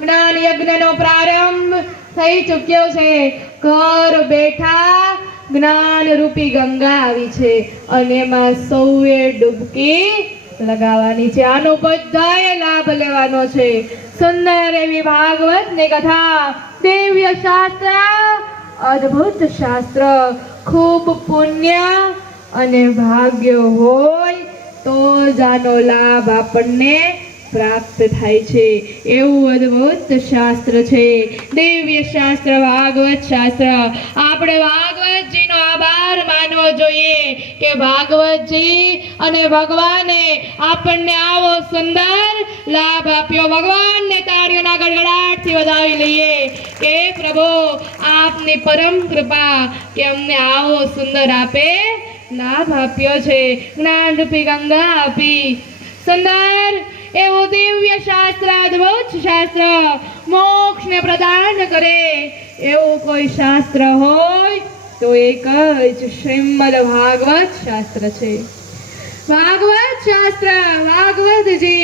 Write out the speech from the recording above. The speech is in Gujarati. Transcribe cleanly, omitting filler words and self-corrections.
જ્ઞાન યજ્ઞનો પ્રારંભ થઈ ચૂક્યો છે. ઘર બેઠા જ્ઞાન રૂપી ગંગા આવી છે અને એમાં સૌએ ડૂબકી લગાવવાની છે. આનો બધાએ લાભ લેવાનો છે. સુંદર એવી ભાગવતની કથા, દિવ્ય શાસ્ત્ર, અદ્ભુત શાસ્ત્ર. ખૂબ પુણ્ય અને ભાગ્ય હોય તો જ આનો લાભ આપણને પ્રાપ્ત થાય છે. એવું અદ્ભુત શાસ્ત્ર છે દિવ્ય શાસ્ત્ર, ભાગવત શાસ્ત્ર. આપણે ભાગવતજીનો આભાર માનવો જોઈએ કે ભાગવતજી અને ભગવાને આપણને આવો સુંદર લાભ આપ્યો. ભગવાનને તાળીઓના ગડગડાટથી વધાવી લઈએ કે પ્રભુ આપની પરમ કૃપા કે અમને આવો સુંદર આપે લાભ આપ્યો છે. જ્ઞાન રૂપી ગંગા આપી. સુંદર એવું દિવ્ય શાસ્ત્ર, અદ્ભુત શાસ્ત્ર, મોક્ષને પ્રદાન કરે એવું કોઈ શાસ્ત્ર હોય તો એક જ શ્રીમદ ભાગવત શાસ્ત્ર છે. ભાગવત શાસ્ત્ર, ભાગવતજી